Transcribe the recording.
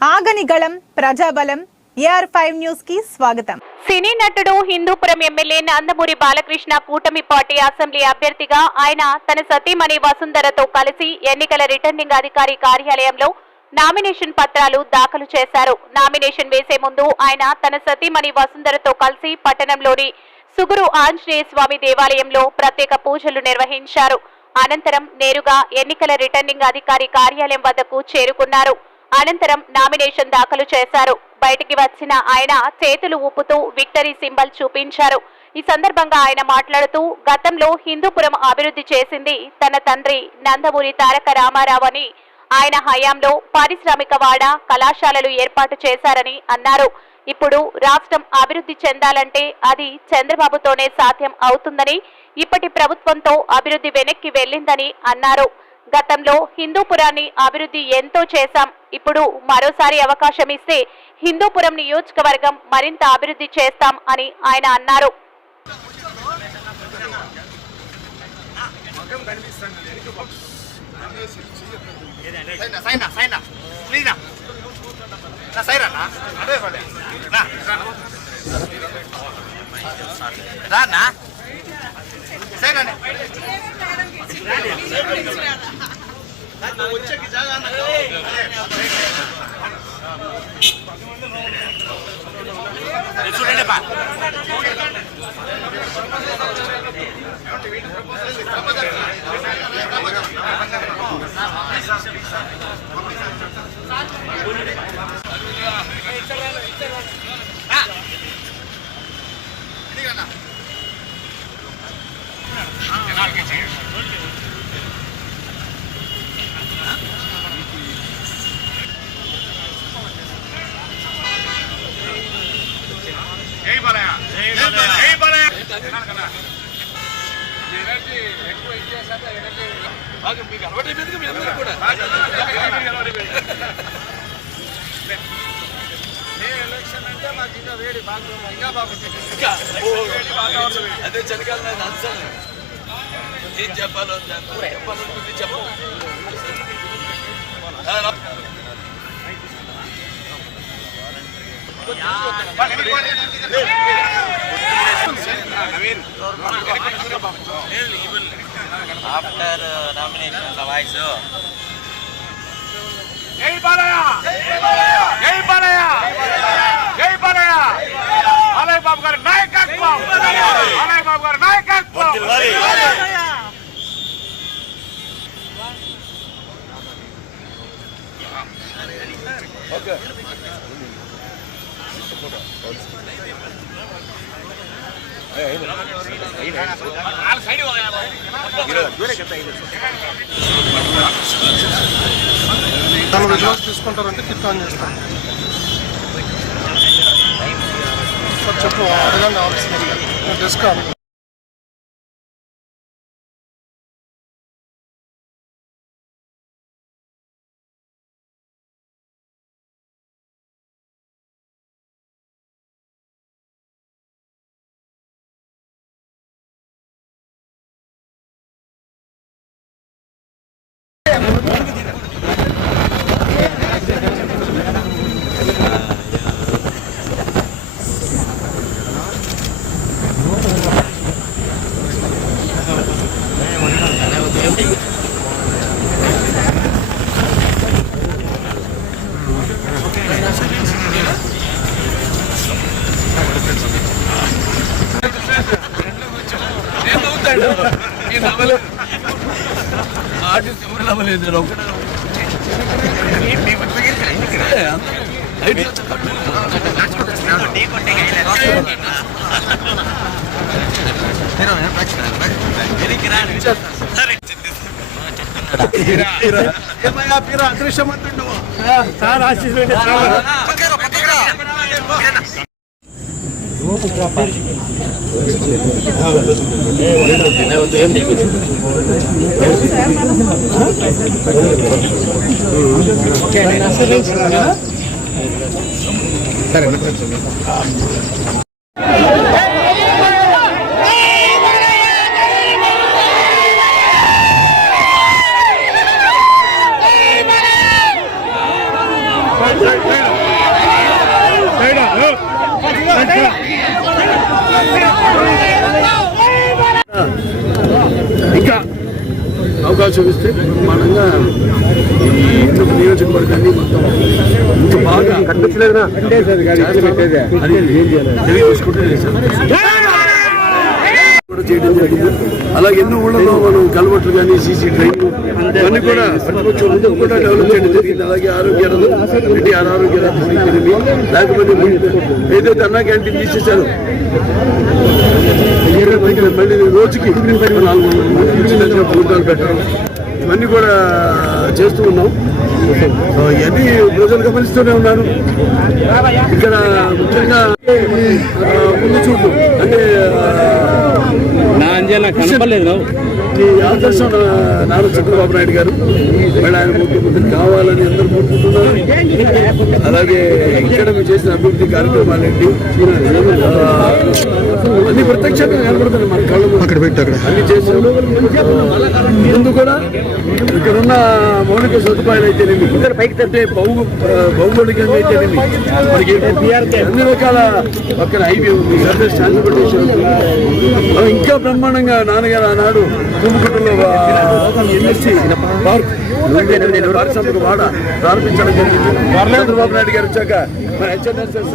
ఆగని గళం ప్రజాబలం AR5 news కి స్వాగతం. సినీ నటుడు హిందూపురం ఎమ్మెల్యే నందమూరి బాలకృష్ణ కూటమి పార్టీ అసెంబ్లీ అభ్యర్థిగా ఆయన తన సతీమణి వసుంధరతో కలిసి ఎన్నికల రిటర్నింగ్ అధికారి కార్యాలయంలో నామినేషన్ పత్రాలు దాఖలు చేశారు. నామినేషన్ వేసే ముందు ఆయన తన సతీమణి వసుంధరతో కలిసి పట్టణంలోని సుగురు ఆంజనేయ స్వామి దేవాలయంలో ప్రత్యేక పూజలు నిర్వహించారు. అనంతరం నేరుగా ఎన్నికల రిటర్నింగ్ అధికారి కార్యాలయం వద్దకు చేరుకున్నారు. అనంతరం నామినేషన్ దాఖలు చేశారు. బయటికి వచ్చిన ఆయన చేతులు ఊపుతూ విక్టరీ సింబల్ చూపించారు. ఈ సందర్భంగా ఆయన మాట్లాడుతూ గతంలో హిందూపురం అభివృద్ధి చేసింది తన తండ్రి నందమూరి తారక రామారావు అని, ఆయన హయాంలో పారిశ్రామిక వాడ కళాశాలలు ఏర్పాటు చేశారని అన్నారు. ఇప్పుడు రాష్ట్రం అభివృద్ధి చెందాలంటే అది చంద్రబాబుతోనే సాధ్యం అవుతుందని, ఇప్పటి ప్రభుత్వంతో అభివృద్ధి వెనక్కి వెళ్ళిందని అన్నారు. గతంలో హిందూపురాన్ని అభివృద్ధి ఎంతో చేశాం. ఇప్పుడు మరోసారి అవకాశం ఇస్తే హిందూపురం నియోజకవర్గం మరింత అభివృద్ధి చేస్తాం అని ఆయన అన్నారు. అదే చలికాలం అసలు ఏం చెప్పాలో చెప్పాలనుకుంది చెప్పు. ఆఫ్టర్ నామినేషన్ ద వాయిస్ జై బాలయ్య జై బాలయ్య జై బాలయ్య బాలయ్య బాబు గారి నాయకత్వం బాలయ్య బాబు గారి నాయకత్వం. ఓకే తన విజువల్స్ తీసుకుంటారంటే కిట్ ఆన్ చేస్తాను. సార్ చెప్పు అడగండి ఆఫీస్ డెస్క్ ఆన్. ఆర్టిస్ట్ ఎవరు నమ్మలేదు. అదృష్టమంతుండు సార్ ఆశీస్సు. ఇంకా అవకాశం ఇస్తే బ్రహ్మాండంగా ఈ ఎన్నిక నియోజకవర్గాన్ని మొత్తం ఇంకా బాగా కనిపించలేదురా తెలియజేసుకుంటే కూడా చేయడం జరిగింది. అలాగే ఎన్నో ఊళ్ళలో మనం కలవట్లు కానీ సీసీ డ్రైన్ అన్ని కూడా ప్రతిపక్షం కూడా డెవలప్ చేయడం జరిగింది. అలాగే ఆరోగ్య ఎన్టీఆర్ ఆరోగ్య లేకపోతే ఏదైతే అన్నా క్యాంటీన్ తీసేశారు మళ్ళీ రోజుకి 400 ప్రోగ్రాలు పెట్టడం ఇవన్నీ కూడా చేస్తూ ఉన్నాం. ఇవన్నీ ప్రజలు గమనిస్తూనే ఉన్నారు. ఇక్కడ ముఖ్యంగా ముందు చూపు అంటే ఈ ఆదర్శం నారా చంద్రబాబు నాయుడు గారు మళ్ళీ ఆయన ముఖ్యమంత్రి కావాలని అందరూ కోరుకుంటున్నారు. అలాగే ఇక్కడ మేము చేసిన అభివృద్ధి కార్యక్రమాలేంటి అన్ని ప్రత్యక్షంగా కనబడుతున్నాయి మన కళ్ళు అన్ని చేసాం. ముందు కూడా ఇక్కడున్న మౌలిక సదుపాయాలు అయితేనేమి అంటే భౌగోళికంగా అయితేనేమి మనకి అన్ని రకాల పక్కన హైవే ఉంది, సర్వీస్ ట్రాన్స్పోర్టేషన్ ఇంకా బ్రహ్మాండంగా నాన్నగారు ఆనాడు తుమ్ముకుంటలో ఎన్ఎస్సి పారిశ్రామిక వాడ ప్రారంభించడం జరిగింది. చంద్రబాబు నాయుడు గారు వచ్చాక మన హెచ్ఎన్ఎస్ఎస్